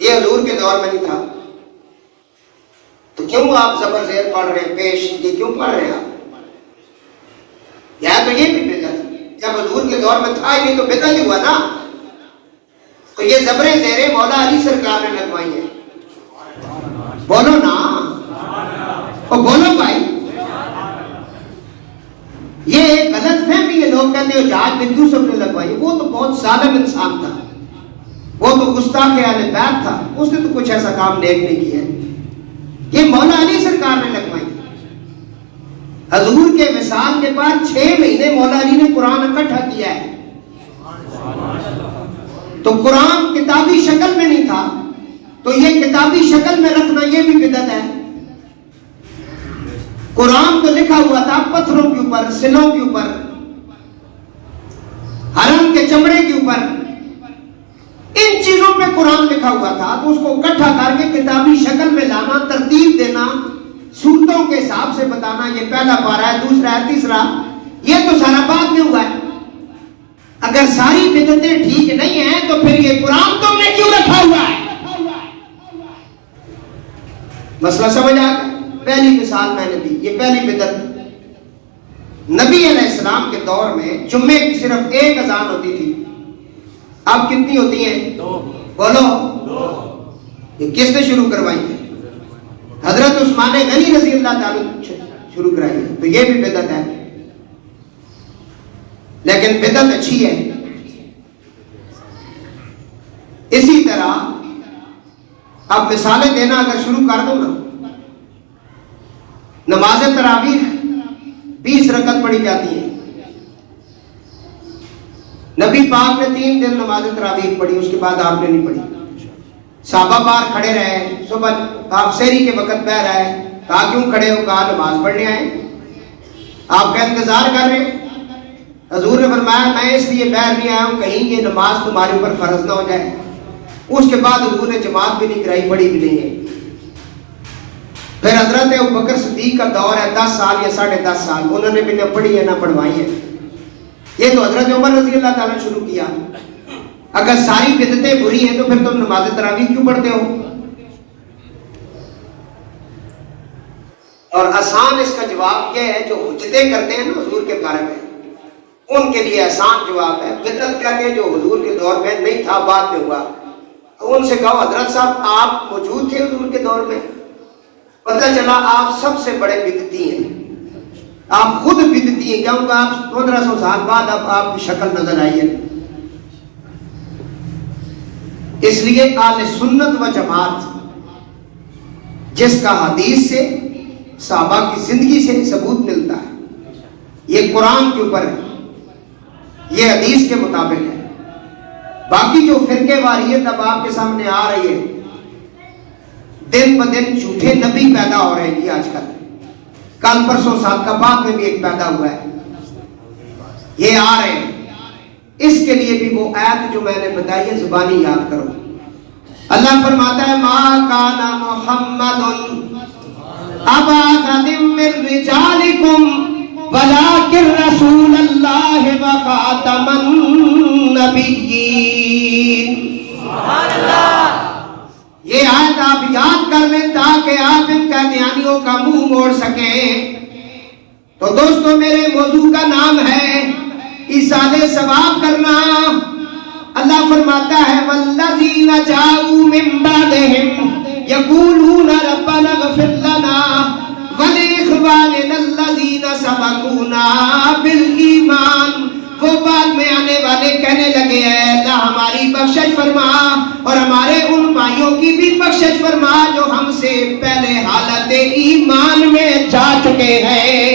یہ حضور کے دور میں نہیں تھا. تو کیوں آپ زبر زیر پڑھ رہے ہیں؟ پیش یہ کیوں پڑھ رہے ہیں آپ؟ یا تو یہ بھی بدعت، جب حضور کے دور میں تھا یہ تو بدعت ہی ہوا نا. تو یہ زبریں زیریں مولا علی سرکار نے لگوائی ہیں. بولو نا، اور بولو بھائی. یہ ایک غلط فہمی ہے، لوگ کہتے ہیں حجاج بن یوسف نے لگوائی. وہ تو بہت ظالم انسان تھا، وہ تو گستاخ اہل بیت تھا، اس نے تو کچھ ایسا کام نیک نہیں کیا. یہ مولا علی سرکار نے لگوائی. حضور کے وصال کے بعد 6 مہینے مولا علی نے قرآن اکٹھا کیا ہے. تو قرآن کتابی شکل میں نہیں تھا، تو یہ کتابی شکل میں رکھنا یہ بھی بدعت ہے. قرآن تو لکھا ہوا تھا پتھروں کے اوپر، سلوں کے اوپر، حرم کے چمڑے کے اوپر، ان چیزوں پہ قرآن لکھا ہوا تھا. تو اس کو اکٹھا کر کے کتابی شکل میں لانا، ترتیب دینا، صورتوں کے حساب سے بتانا، یہ پہلا پارہ ہے، دوسرا ہے، تیسرا، یہ تو سارا بعد میں ہوا ہے. اگر ساری بدعتیں ٹھیک نہیں ہیں تو پھر یہ قرآن تم نے کیوں رکھا ہوا ہے؟ مسئلہ سمجھ آ گیا؟ پہلی مثال میں نے دی، یہ پہلی بدعت. نبی علیہ السلام کے دور میں جمعے کی صرف ایک اذان ہوتی تھی. اب کتنی ہوتی ہیں؟ 2. بولو. یہ کس نے شروع کروائی ہے؟ حضرت عثمان غنی رضی اللہ تعالیٰ شروع کرائی ہے. تو یہ بھی بدعت ہے، لیکن بدعت اچھی ہے. اسی طرح اب مثالیں دینا اگر شروع کر دو نا، نماز تراویح 20 رکعت پڑھی جاتی ہے. نبی پاک نے 3 دن نماز تراویح پڑھی، اس کے بعد آپ نے نہیں پڑھی. صحابہ باہر کھڑے رہے، صبح آپ سحری کے وقت بہ رہے، کہا کیوں کھڑے ہو؟ کہا نماز پڑھنے آئے. آپ کا انتظار کر رہے. حضور نے فرمایا میں اس لیے باہر نہیں آیا ہوں کہیں یہ نماز تمہارے اوپر فرض نہ ہو جائے. اس کے بعد حضور نے جماعت بھی نہیں کرائی، پڑھی بھی نہیں ہے. پھر حضرت ابوبکر صدیق کا دور ہے 10 سال یا 10.5 سال، انہوں نے بھی نہ پڑھی ہے نہ پڑھوائی ہے. یہ تو حضرت عمر رضی اللہ تعالیٰ نے شروع کیا. اگر ساری بدعتیں بری ہیں تو پھر تم نماز تراویح کیوں پڑھتے ہو؟ اور آسان اس کا جواب یہ ہے، جو حجتیں کرتے ہیں نا حضور کے بارے میں، ان کے لیے آسان جواب ہے. بدعت کہتے ہیں جو حضور کے دور میں نہیں تھا، بعد میں ہوا. ان سے کہو حضرت صاحب آپ موجود تھے حضور کے دور میں؟ پتہ چلا آپ سب سے بڑے بدعتی ہیں، آپ خود بدعتی ہیں، کیونکہ آپ 1500 سال بعد اب آپ کی شکل نظر آئی ہے. اس لیے اہل سنت و جماعت جس کا حدیث سے، صحابہ کی زندگی سے ثبوت ملتا ہے، یہ قرآن کے اوپر ہے، یہ حدیث کے مطابق ہے. باقی جو فرقے واریت اب آپ کے سامنے آ رہی ہے، دن بدن جھوٹے نبی پیدا ہو رہے ہیں جی. آج کل پرسوں سال کا بعد میں بھی ایک پیدا ہوا ہے، یہ آ رہے ہیں. اس کے لیے بھی وہ آیت جو میں نے بتائی ہے زبانی یاد کرو. اللہ فرماتا ہے ما کان محمد ابا احد من رجالکم ولکن رسول اللہ وخاتم النبیین. سبحان اللہ. یہ آیت آپ یاد کر لیں تاکہ آپ ان قادیانیوں کا منہ موڑ سکیں. تو دوستو میرے موضوع کا نام ہے ایصال ثواب کرنا. اللہ فرماتا ہے والذین جاءوا من بعدہم یقولون ربنا اغفر لنا ولاخواننا الذین سبقونا بالایمان. وہ بعد میں آنے والے کہنے لگے اے اللہ ہماری بخشش فرما اور ہمارے ان بھائیوں کی بھی بخشش فرما جو ہم سے پہلے حالت ایمان میں جا چکے ہیں.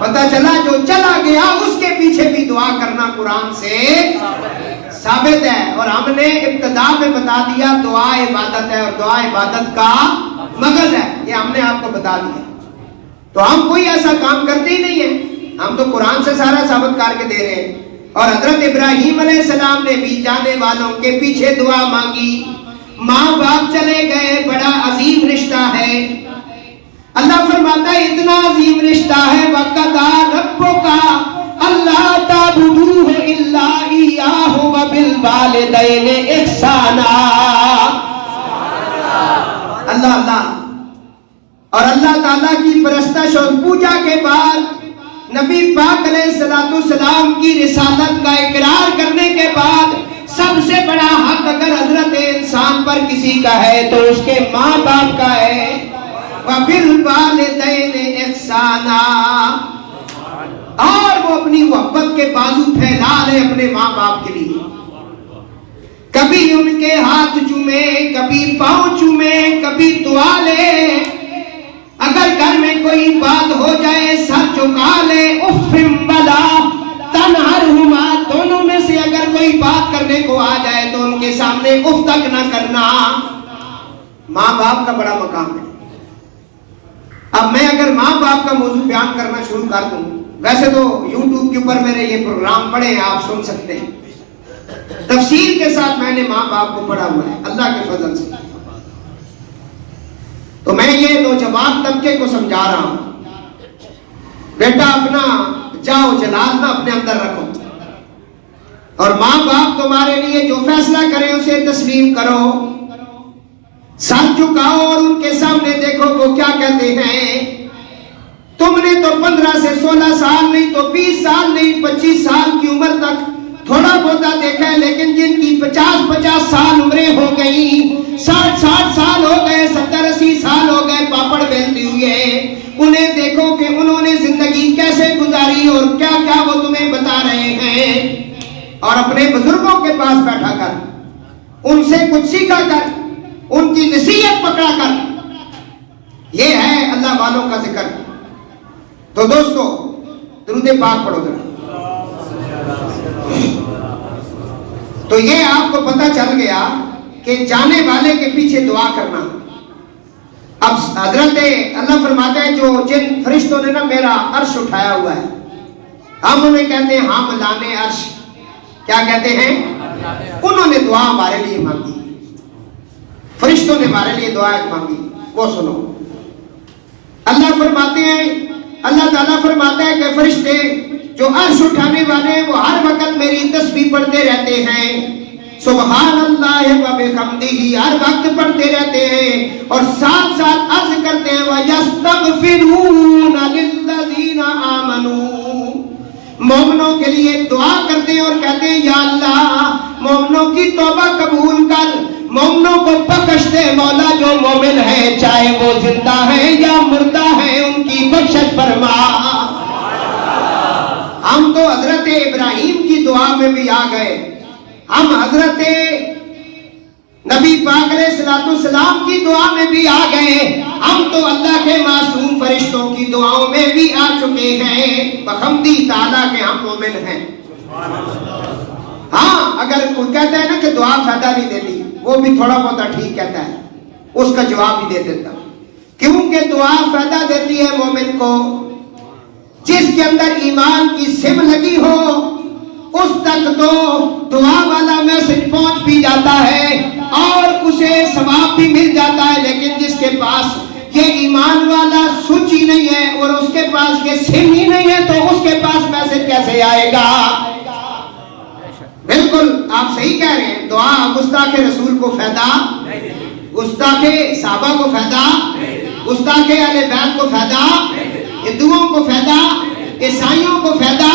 پتہ چلا جو چلا گیا اس کے پیچھے بھی دعا کرنا قرآن سے ثابت ہے. اور ہم نے ابتدا میں بتا دیا دعا عبادت ہے اور دعا عبادت کا مغز ہے، یہ ہم نے آپ کو بتا دیا. تو ہم کوئی ایسا کام کرتے ہی نہیں ہیں، ہم تو قرآن سے سارا ثابت کر کے دے رہے ہیں. اور حضرت ابراہیم علیہ السلام نے بھی جانے والوں کے پیچھے دعا مانگی. ماں باپ چلے گئے، بڑا عظیم رشتہ ہے. اللہ فرماتا ہے اتنا عظیم رشتہ ہے وَقَضَىٰ رَبُّكَ أَلَّا تَعْبُدُوا إِلَّا إِيَّاهُ وَبِالْوَالِدَيْنِ إِحْسَانًا. اللہ اللہ. اور اللہ تعالیٰ کی پرستش اور پوجا کے بعد نبی پاک علیہ السلام کی رسالت کا اقرار کرنے کے بعد سب سے بڑا حق اگر حضرت انسان پر کسی کا ہے تو اس کے ماں باپ کا ہے. وَبِالْوَالِدَيْنِ إِحْسَانًا. اور وہ اپنی محبت کے بازو پھیلا لے اپنے ماں باپ کے لیے. کبھی ان کے ہاتھ چومے، کبھی پاؤں چومے، کبھی دعا لے. اگر گھر میں کوئی بات ہو جائے سر جھکا لے. اُفٍّ وَلَا تَنْهَرْهُمَا. دونوں میں سے اگر کوئی بات کرنے کو آ جائے تو ان کے سامنے اف تک نہ کرنا. ماں باپ کا بڑا مقام ہے. اب میں اگر ماں باپ کا موضوع بیان کرنا شروع کر دوں، ویسے تو یوٹیوب کے اوپر میرے یہ پروگرام پڑے ہیں، آپ سن سکتے ہیں. تفصیل کے ساتھ میں نے ماں باپ کو پڑھا ہوا ہے اللہ کے فضل سے. تو میں یہ نوجوان طبقے کو سمجھا رہا ہوں، بیٹا اپنا جاؤ جلال نہ اپنے اندر رکھو، اور ماں باپ تمہارے لیے جو فیصلہ کریں اسے تسلیم کرو. سر جھکاؤ اور ان کے سامنے دیکھو وہ کیا کہتے ہیں. تم نے تو 15 سے 16 سال نہیں تو 20 سال نہیں 25 سال کی عمر تک تھوڑا بہت دیکھا ہے، لیکن جن کی 50 سال عمریں ہو گئی، 60 سال ہو گئے، 70-80 سال ہو گئے پاپڑ بیلتے ہوئے، انہیں دیکھو کہ انہوں نے زندگی کیسے گزاری اور کیا کیا وہ تمہیں بتا رہے ہیں. اور اپنے بزرگوں کے پاس بیٹھا کر ان سے کچھ سیکھا کر ان کی نصیحت پکڑا کر. یہ ہے اللہ والوں کا ذکر. تو دوستو درود پاک پڑھو ذرا. تو یہ آپ کو پتہ چل گیا کہ جانے والے کے پیچھے دعا کرنا. اب حضرت اللہ فرماتا ہے جو جن فرشتوں نے نا میرا عرش اٹھایا ہوا ہے، ہم انہیں کہتے ہیں ہم لانے عرش. کیا کہتے ہیں؟ انہوں نے دعا ہمارے لیے مانگی، فرشتوں نے ہمارے لیے دعا مانگی. وہ سنو. اللہ فرماتے ہیں، اللہ تعالیٰ فرماتا ہے کہ فرشتے جو عرش اٹھانے والے ہیں وہ ہر وقت میری تسبیح پڑھتے رہتے ہیں، سبحان اللہ و بحمدہ ہر وقت پڑھتے رہتے ہیں، اور ساتھ ساتھ عرض کرتے ہیں وَيَسْتَغْفِرُونَ لِلَّذِينَ آمَنُوا، مومنوں کے لیے دعا کرتے ہیں اور کہتے ہیں یا اللہ مومنوں کی توبہ قبول کر، مومنوں کو بخش دے مولا، جو مومن ہے چاہے وہ زندہ ہے یا مردہ ہے ان کی بخشش فرما. ہم تو حضرت ابراہیم کی دعا میں بھی آ گئے، ہم حضرت نبی پاک علیہ السلام کی دعا میں بھی آ گئے، ہم تو اللہ کے معصوم فرشتوں کی دعاؤں میں بھی آ چکے ہیں بحمدی تعالیٰ کے ہم مومن ہیں. ہاں اگر کوئی کہتا ہے نا کہ دعا فائدہ نہیں دیتی، وہ بھی تھوڑا بہت ٹھیک کہتا ہے، اس کا جواب بھی دے دیتا ہوں. کیونکہ دعا فائدہ دیتی ہے مومن کو، جس کے اندر ایمان کی سم لگی ہو اس تک تو دعا والا میسج پہنچ بھی جاتا ہے اور اسے ثواب بھی مل جاتا ہے. لیکن جس کے پاس یہ ایمان والا سوچ ہی نہیں ہے اور اس کے پاس یہ سم ہی نہیں ہے تو اس کے پاس میسج کیسے آئے گا؟ بالکل آپ صحیح کہہ رہے ہیں. دعا گستاخ رسول کو فائدہ، گستاخ صحابہ کو فائدہ، گستاخ اہل بیت کو فائدہ، ہندوؤں کو فائدہ، عیسائیوں کو فائدہ،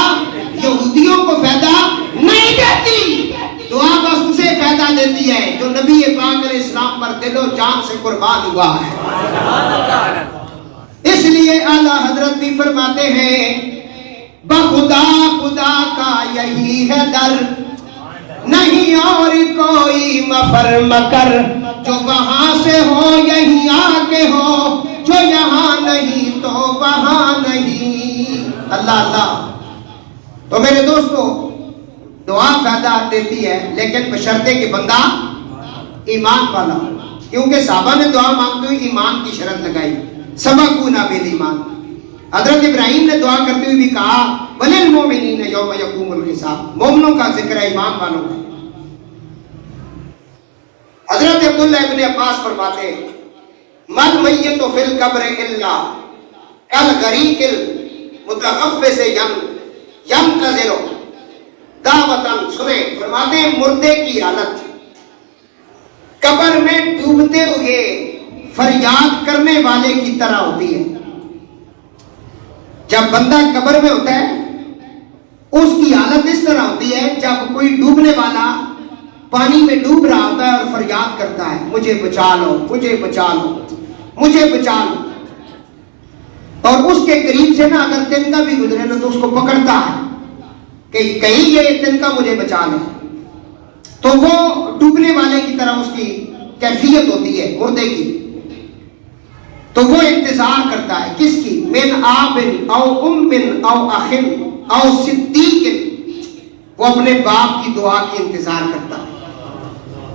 یہودیوں کو فائدہ نہیں دیتی. دعا بس اسے فائدہ دیتی ہے جو نبی پاک علیہ السلام پر دل و جان سے قربان ہوا ہے. اس لیے اعلیٰ حضرت بھی فرماتے ہیں بخدا خدا کا یہی ہے در، نہیں اور کوئی مفر مکر، جو وہاں سے ہو یہی آ کے ہو، جو یہاں نہیں تو وہاں نہیں. اللہ اللہ. تو میرے دوستو دعا فائدہ دیتی ہے لیکن بشرطے کہ بندہ ایمان والا ہو، کیونکہ صحابہ نے دعا مانگتے ہوئے ایمان کی شرط لگائی، سبقونا بالایمان. حضرت ابراہیم نے دعا کرتے ہوئے بھی کہا وَلِلْمُؤْمِنِينَ يَوْمَ يَقُومُ الْحِسَابُ، مومنوں کا ذکر ہے، ایمان والوں کا. حضرت عبداللہ ابن عباس فرماتے ہیں مَنْ مَيَّتُ فِي الْقَبْرِ إِلَّا كَالْغَرِيقِ الْمُتَخَفِّصِ يَنْتَظِرُ دعوتاً. سنیں، فرماتے ہیں مردے کی حالت قبر میں ڈوبتے ہوئے فریاد کرنے والے کی طرح ہوتی ہے. جب بندہ قبر میں ہوتا ہے اس کی حالت اس طرح ہوتی ہے جب کوئی ڈوبنے والا پانی میں ڈوب رہا ہوتا ہے اور فریاد کرتا ہے مجھے بچا لو، مجھے بچا لو، مجھے بچا لو. اور اس کے قریب سے نا اگر تنکا بھی گزرے نا تو اس کو پکڑتا ہے کہ کہیں یہ تنکا مجھے بچا لے. تو وہ ڈوبنے والے کی طرح اس کی کیفیت ہوتی ہے مردے کی. تو وہ انتظار کرتا ہے کس کی؟ من آبن او امن او اخن او صدیق. وہ اپنے باپ کی دعا کی انتظار کرتا ہے،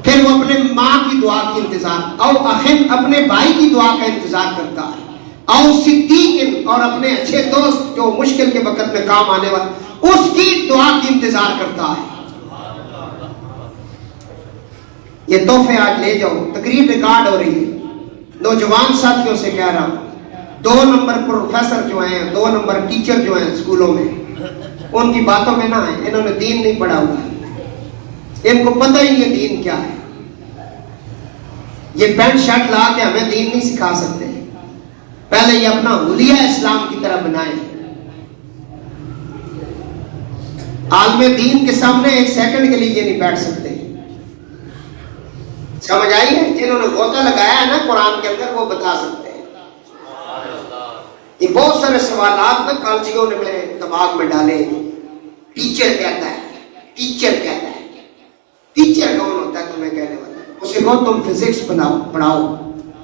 پھر وہ اپنے ماں کی دعا کی انتظار، او اخن اپنے بھائی کی دعا کا انتظار کرتا ہے، او صدیق اور اپنے اچھے دوست جو مشکل کے وقت میں کام آنے والا اس کی دعا کی انتظار کرتا ہے. یہ تحفے آج لے جاؤ، تقریر ریکارڈ ہو رہی ہے. نوجوان ساتھیوں سے کہہ رہا ہوں 2 نمبر پروفیسر جو ہیں، 2 نمبر ٹیچر جو ہیں اسکولوں میں، ان کی باتوں میں نہ آئے. انہوں نے دین نہیں پڑھا ہوا، ان کو پتہ ہی نہیں دین کیا ہے. یہ پینٹ شرٹ لا کے ہمیں دین نہیں سکھا سکتے. پہلے یہ اپنا حلیہ اسلام کی طرح بنائیں. عالم دین کے سامنے 1 سیکنڈ کے لیے یہ نہیں بیٹھ سکتے. سمجھ آئی ہے؟ جنہوں نے غوطہ لگایا ہے نا قرآن کے اندر وہ بتا سکتے ہیں. یہ بہت سارے سوالات نا کالجیوں نے میرے دماغ میں ڈالے. ٹیچر کہتا ہے، ٹیچر کہتا ہے. ٹیچر کون ہوتا ہے تمہیں کہنے والا؟ اسے کہو تم فزکس پڑھاؤ،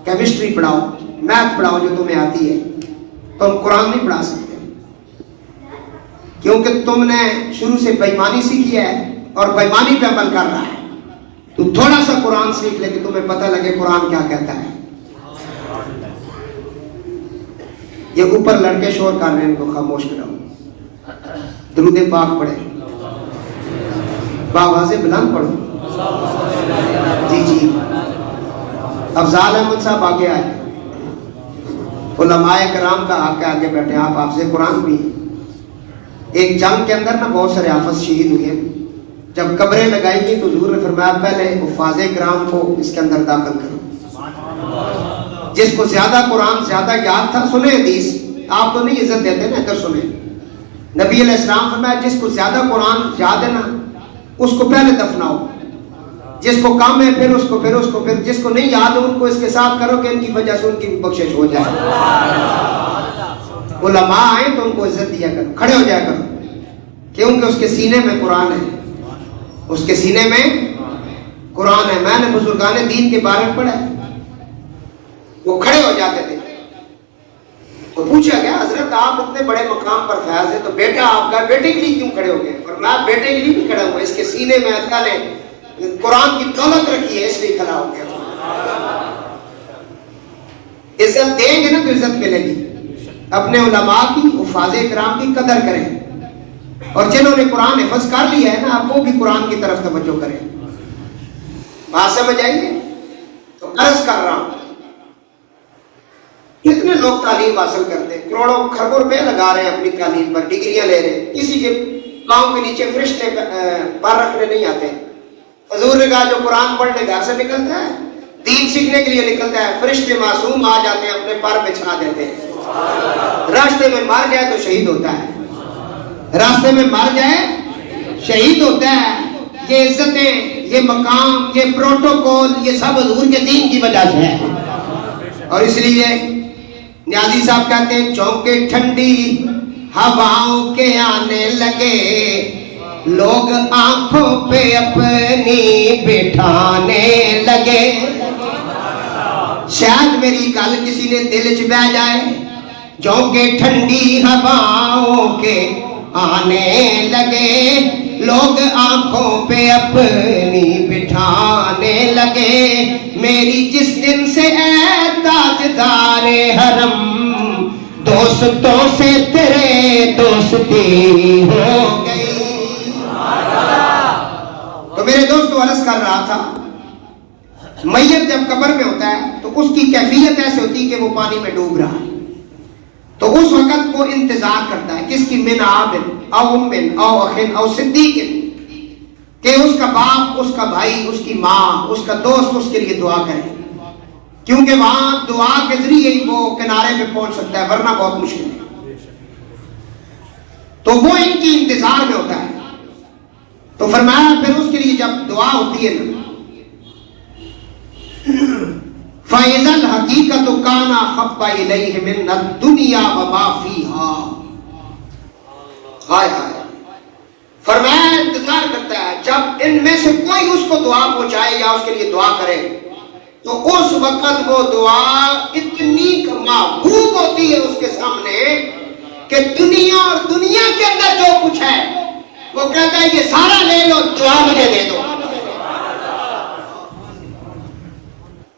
کیمسٹری پڑھاؤ، میتھ پڑھاؤ جو تمہیں آتی ہے. تم قرآن نہیں پڑھا سکتے کیونکہ تم نے شروع سے بےایمانی سیکھی ہے اور بےایمانی پہ عمل کر رہا ہے. تو تھوڑا سا قرآن سیکھ لے کہ تمہیں پتہ لگے قرآن کیا کہتا ہے. یہ اوپر لڑکے شور کر رہے ہیں، ان کو خاموش کراؤ. درود پاک پڑھے، باواز بلند پڑھو. جی افضال احمد صاحب آگے آئے. علماء کرام کا حق ہے آگے بیٹھے، آپ حافظ قرآن بھی ہیں۔ ایک جنگ کے اندر نا بہت سارے حافظ شہید ہوئے، جب قبریں لگائی گئی تو حضور نے فرمایا پہلے حفاظ کرام کو اس کے اندر داخل کرو، جس کو زیادہ قرآن زیادہ یاد تھا، سنیں حدیث، آپ تو نہیں عزت دیتے نا، ادھر سنیں، نبی علیہ السلام فرمایا جس کو زیادہ قرآن یاد ہے نا اس کو پہلے دفناؤ، جس کو کم ہے پھر اس کو، پھر جس کو نہیں یاد ہے ان کو اس کے ساتھ کرو کہ ان کی وجہ سے ان کی بھی بخشش ہو جائے۔ علماء آئیں تو ان کو عزت دیا کرو، کھڑے ہو جایا کرو، کیونکہ اس کے سینے میں قرآن ہے، اس کے سینے میں قرآن ہے۔ میں نے بزرگان دین کے بارے میں پڑھا ہے، وہ کھڑے ہو جاتے تھے تو پوچھا گیا حضرت آپ اتنے بڑے مقام پر فیاض ہے تو بیٹا آپ کا بیٹے کے لیے کیوں کھڑے ہو گئے؟ فرمایا بیٹے کے لیے نہیں کھڑا ہوا، اس کے سینے میں اللہ نے قرآن کی دولت رکھی ہے اس لیے کھڑا ہو گیا۔ عزت دیں گے نا تو عزت ملے گی۔ اپنے علماء کی، حفاظ کرام کی قدر کریں، اور جنہوں نے قرآن حفظ کر لیا ہے نا آپ وہ بھی قرآن کی طرف توجہ کریں۔ بات سمجھ آئیے؟ تو عرض کر رہا ہوں کتنے لوگ تعلیم حاصل کرتے ہیں، کروڑوں کھربوں روپے لگا رہے ہیں اپنی تعلیم پر، ڈگریاں لے رہے ہیں، کسی کے پاؤں کے نیچے فرشتے پر رکھنے نہیں آتے۔ حضور نے کہا جو قرآن پڑھنے گھر سے نکلتا ہے، دین سیکھنے کے لیے نکلتا ہے، فرشتے معصوم آ جاتے ہیں اپنے پر بچھا دیتے ہیں، راستے میں مر جائے تو شہید ہوتا ہے، راستے میں مر جائے شہید ہوتا ہے۔ یہ عزتیں، یہ مقام، یہ پروٹوکول، یہ سب حضور کے دین کی وجہ سے ہے۔ اور اس لیے نیازی صاحب کہتے ہیں چونکہ ٹھنڈی ہواؤں کے آنے لگے، لوگ آنکھوں پہ اپنی بٹھانے لگے۔ شاید میری گل کسی نے دل چ بہ جائے، چونکہ ٹھنڈی ہواؤں کے آنے لگے، لوگ آنکھوں پہ اپنی بٹھانے لگے۔ میری جس دن سے اے تاجدار حرم، دوستوں سے تیرے دوستی ہو گئی۔ تو میرے دوستو عرض کر رہا تھا، میت جب قبر میں ہوتا ہے تو اس کی کیفیت ایسے ہوتی ہے کہ وہ پانی میں ڈوب رہا ہے، تو اس وقت وہ انتظار کرتا ہے کس کی، من آب او ام او اخ او صدیق، کہ اس کا باپ، اس کا بھائی، اس کی ماں، اس کا دوست اس کے لیے دعا کرے، کیونکہ وہاں دعا کے ذریعے ہی وہ کنارے پہ پہنچ سکتا ہے، ورنہ بہت مشکل ہے۔ تو وہ ان کی انتظار میں ہوتا ہے، تو فرمایا پھر اس کے لیے جب دعا ہوتی ہے نا، فَإِذَا الْحَقِيقَةُ كَانَ أَحَبَّ إِلَيْهِ مِنَ الدُّنْيَا وَمَا فِيهَا۔ ہائے ہائے، فرمایا انتظار کرتا ہے جب ان میں سے کوئی اس کو دعا پہنچائے یا اس کے لیے دعا کرے تو اس وقت وہ دعا اتنی محبوب ہوتی ہے اس کے سامنے کہ دنیا اور دنیا کے اندر جو کچھ ہے وہ کہتا ہے یہ سارا لے لو، دعا مجھے دے دو۔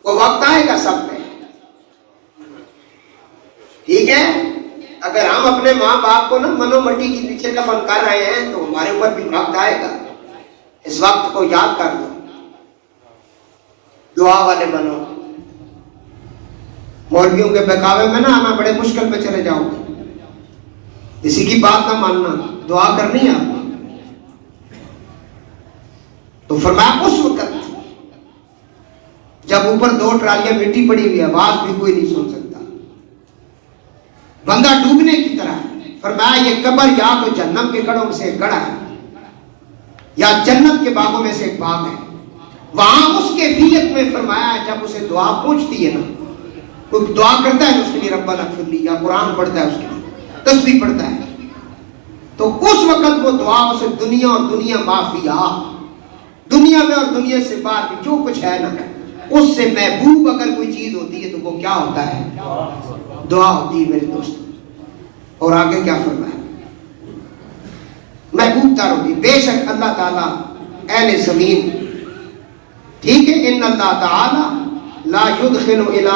وہ وقت آئے گا سب میں، ٹھیک ہے؟ اگر ہم اپنے ماں باپ کو نا منو مٹی کے نیچے دفن کر رہے ہیں تو ہمارے اوپر بھی وقت آئے گا، اس وقت کو یاد کر لو، دعا والے بنو۔ مولویوں کے بہکاوے میں نہ آنا، بڑے مشکل پہ چلے جاؤ گے، کسی کی بات نہ ماننا، دعا کرنی ہے آپ کو۔ تو فرمایا اس وقت جب اوپر 2 ٹرالیاں مٹی پڑی ہوئی، آواز بھی کوئی نہیں سن سکتا، بندہ ڈوبنے کی طرح ہے۔ فرمایا یہ قبر یا تو جہنم کے گڑھوں سے ایک گڑھا ہے یا جنت کے باغوں میں سے ایک باغ ہے، وہاں اس کے کیفیت میں فرمایا جب اسے دعا پہنچتی ہے نا، کوئی دعا کرتا ہے اس کے لیے ربنا اغفر لی، یا قرآن پڑھتا ہے اس کے لیے، تسبیح پڑھتا ہے، تو اس وقت وہ دعا اسے دنیا اور دنیا معافیہ، دنیا میں اور دنیا سے باہر بھی جو کچھ ہے نا، اس سے محبوب اگر کوئی چیز ہوتی ہے تو وہ کیا ہوتا ہے؟ دعا ہوتی ہے میرے دوست۔ اور آگے کیا فرمایا؟ محبوب تر ہوتی، بے شک اللہ تعالیٰ اہل زمین، ٹھیک ہے، ان اللہ تعالیٰ لا يدخل الى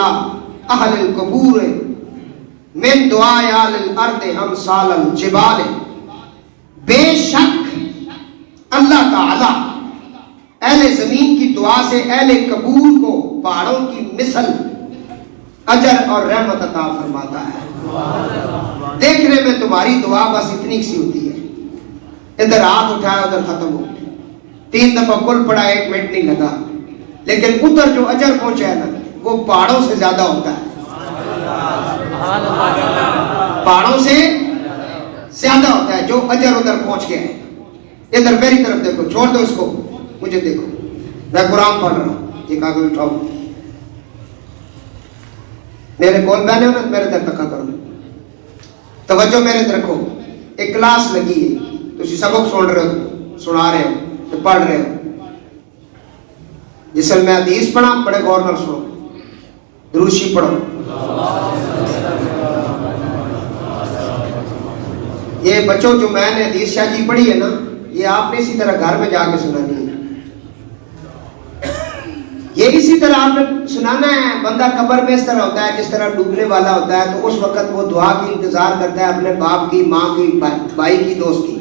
اہل القبور من دعاء اہل الارض امثال الجبال، بے شک اللہ تعالیٰ اہل زمین کی دعا سے اہل قبور کو پہاڑوں کی مثل اجر اور رحمت عطا فرماتا ہے۔ دیکھنے میں تمہاری دعا بس اتنی سی ہوتی ہے، ادھر ہاتھ اٹھایا ادھر ختم ہو گیا، 3 دفعہ کل پڑا 1 منٹ نہیں لگا، لیکن ادھر جو اجر پہنچا ہے نا وہ پہاڑوں سے زیادہ ہوتا ہے، پہاڑوں سے زیادہ ہوتا ہے جو اجر ادھر پہنچ گیا ہے۔ ادھر میری طرف دیکھو، چھوڑ دو اس کو، مجھے دیکھو، میں قرآن پڑھ رہا ہوں، یہ کاغذ اٹھاؤ، میرے کول بیٹھے ہو نا، میرے طرف تکا کرو، توجہ میرے طرف رکھو، ایک کلاس لگی ہے، تسی سبق سن رہے ہو، سنا رہے ہو، پڑھ رہے ہو، جس میں میں حدیث پڑھا بڑے غور نال سنو، درود شریف پڑھو۔ یہ بچوں جو میں نے حدیث شاہ جی پڑھی ہے نا، یہ آپ نے اسی طرح گھر میں جا کے سنانی ہے، یہ اسی طرح آپ نے سنانا ہے۔ بندہ قبر میں اس طرح ہوتا ہے جس طرح ڈوبنے والا ہوتا ہے، تو اس وقت وہ دعا کی انتظار کرتا ہے، اپنے باپ کی، ماں کی، بھائی کی، دوست کی۔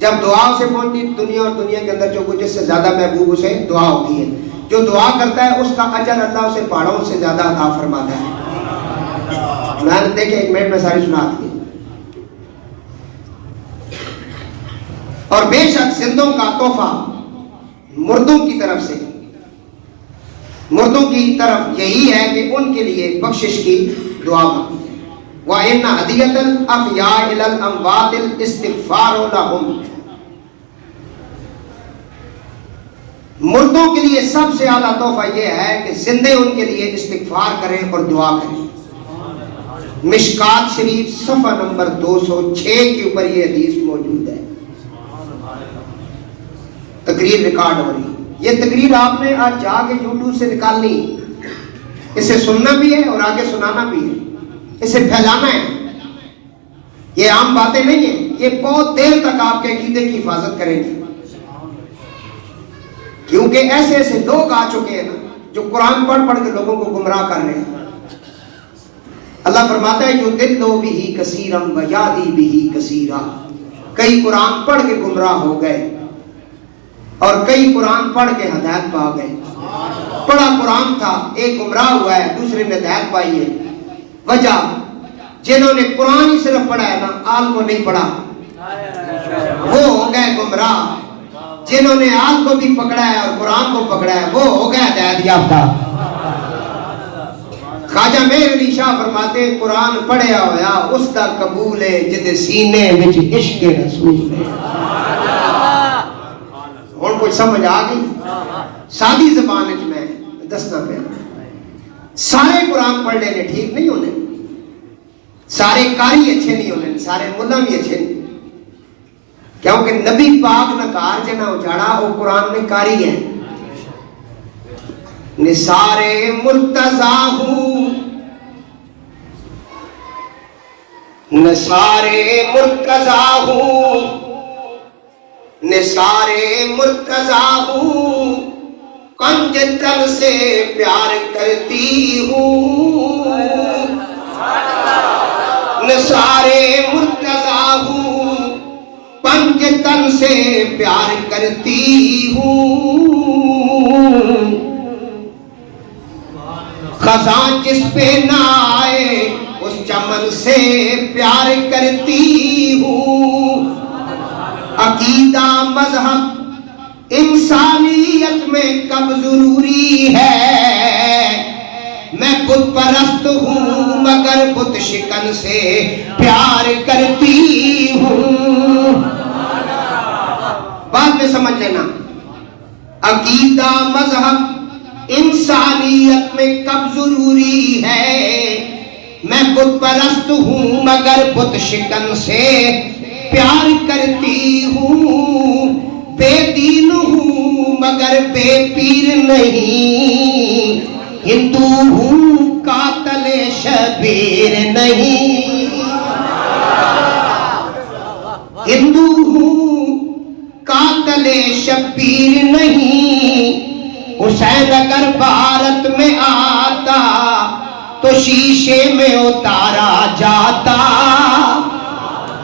جب دعا اسے پہنچتی، دنیا اور دنیا کے اندر جو کچھ اس سے زیادہ محبوب اسے دعا ہوتی ہے، جو دعا کرتا ہے اس کا اجر اللہ اسے پہاڑوں سے زیادہ عطا فرماتا ہے۔ میں نے دیکھے 1 منٹ میں ساری سنا دی۔ اور بے شک زندوں کا تحفہ مردوں کی طرف سے، مردوں کی طرف یہی ہے کہ ان کے لیے بخشش کی دعا مانگی ہے۔ وَإِنَّ هَدِيَةَ الْأَحْيَاءِ إِلَى الْأَمْوَاتِ الْإِسْتِغْفَارُ لَهُمْ، مردوں کے لیے سب سے اعلیٰ تحفہ یہ ہے کہ زندے ان کے لیے استغفار کریں اور دعا کریں۔ مشکات شریف صفحہ نمبر 206 کے اوپر یہ حدیث موجود ہے، تقریر ریکارڈ ہو رہی۔ یہ تقریر آپ نے آج جا کے یوٹیوب سے نکالنی، اسے سننا بھی ہے اور آگے سنانا بھی ہے، اسے پھیلانا ہے۔ یہ عام باتیں نہیں ہیں، یہ بہت دیر تک آپ کے عقیدے کی حفاظت کریں گے، کیونکہ ایسے ایسے لوگ آ چکے ہیں نا جو قرآن پڑھ پڑھ کے لوگوں کو گمراہ کر رہے ہیں۔ اللہ فرماتا ہے یُضِلُّ بِهِ کثیرا وَیَہْدِی بِهِ کثیرا، کئی قرآن پڑھ کے گمراہ ہو گئے اور کئی قرآن پڑھ کے ہدایت پا گئے۔ پڑھا قرآن تھا، ایک گمراہ ہوا ہے، دوسرے نے ہدایت پائی ہے۔ وجہ، جنہوں نے قرآن ہی صرف پڑھا ہے نا، آل کو نہیں پڑھا، وہ ہو گئے گمراہ۔ جنہوں نے آل کو بھی پکڑا ہے اور قرآن کو پکڑا ہے، وہ ہو گئے ہدایت یافتہ۔ خواجہ مہر علی شاہ فرماتے ہیں قرآن پڑھیا ہویا اس دا قبول ہے جدے سینے وچ عشق رسول ہے۔ اور کوئی سمجھ آ گئی؟ سادی زبان وچ میں دسنا پیا، سارے قرآن پڑھ لینے ٹھیک نہیں ہونے، سارے قاری اچھے نہیں ہونے، سارے ملا بھی اچھے نہیں، کیونکہ نبی پاک نہ کار جنا اجاڑا، وہ قرآن میں قاری ہیں۔ نثارے مرتضیٰ ہوں، نثارے مرتضیٰ ہوں، نثارے مرتضیٰ ہوں، کنج تن سے پیار کرتی ہوں، نثارے مرتضیٰ ہوں، پنج تن سے پیار کرتی ہوں، خزاں جس پہ نہ آئے اس چمن سے پیار کرتی ہوں، عقیدہ مذہب انسانیت میں کب ضروری ہے، میں بت پرست ہوں مگر بت شکن سے پیار کرتی ہوں۔ بعد میں سمجھ لینا، عقیدہ مذہب انسانیت میں کب ضروری ہے، میں بت پرست ہوں مگر بت شکن سے پیار کرتی ہوں، بے دین ہوں مگر بے پیر نہیں، ہندو ہوں قاتل شبیر نہیں، ہندو ہوں قاتل شبیر نہیں، حسین اگر بھارت میں آتا تو شیشے میں اتارا جاتا،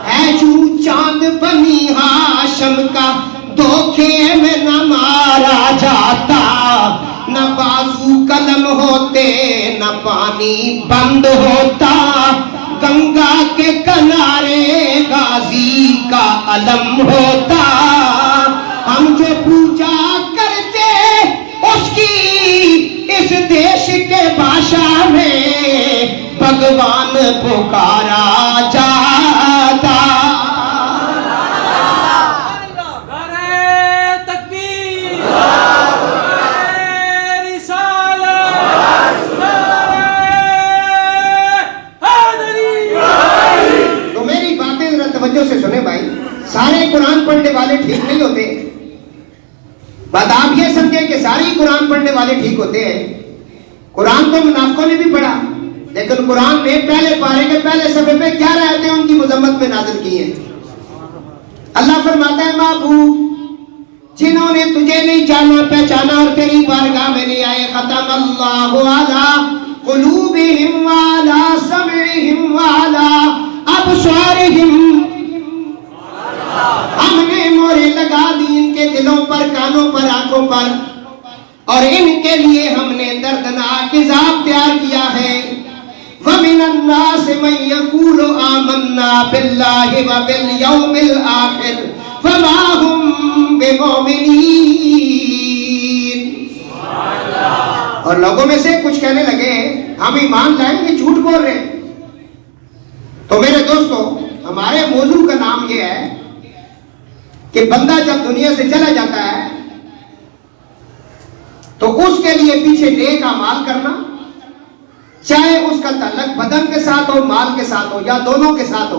ہے جو چاند بنی ہاشم کا دھوکے میں نہ مارا جاتا، نہ بازو قلم ہوتے نہ پانی بند ہوتا، گنگا کے کنارے غازی کا علم ہوتا، ہم جو پوجا کرتے اس کی اس دیش کے بادشاہ میں بھگوان پکارا جاتا۔ تو میری باتیں ذرا توجہ سے سنیں بھائی، سارے قرآن پڑھنے والے ٹھیک نہیں ہوتے، بات آپ یہ سمجھیں کہ ساری قرآن پڑھنے والے ٹھیک ہوتے ہیں۔ قرآن تو منافقوں نے بھی پڑھا، لیکن قرآن نے پہلے پارے کے پہلے صفحے پہ کیا آیتیں ان کی مذمت میں نازل کی ہیں۔ اللہ فرماتا ہے محبوب جنہوں نے تجھے نہیں جانا پہچانا اور تیری بارگاہ میں نہیں آئے، ختم اللہ علی قلوبہم وعلی سمعہم وعلی ابصارہم، ہم نے مورے لگا دی ان کے دلوں پر، کانوں پر، آنکھوں پر، اور ان کے لیے ہم نے دردناک عذاب تیار کیا ہے۔ وَمِنَ النَّاسِ مَن يَقُولُ آمَنَّا بِاللَّهِ وَبِالْيَوْمِ الْآخِرِ وَمَا هُم بِمُؤْمِنِينَ۔ اور لوگوں میں سے کچھ کہنے لگے ہم ایمان لائیں گے، جھوٹ بول رہے ہیں۔ تو میرے دوستو، ہمارے موضوع کا نام یہ ہے کہ بندہ جب دنیا سے چلا جاتا ہے تو اس کے لیے پیچھے نیک اعمال کرنا، چاہے اس کا تعلق بدن کے ساتھ ہو، مال کے ساتھ ہو، یا دونوں کے ساتھ ہو۔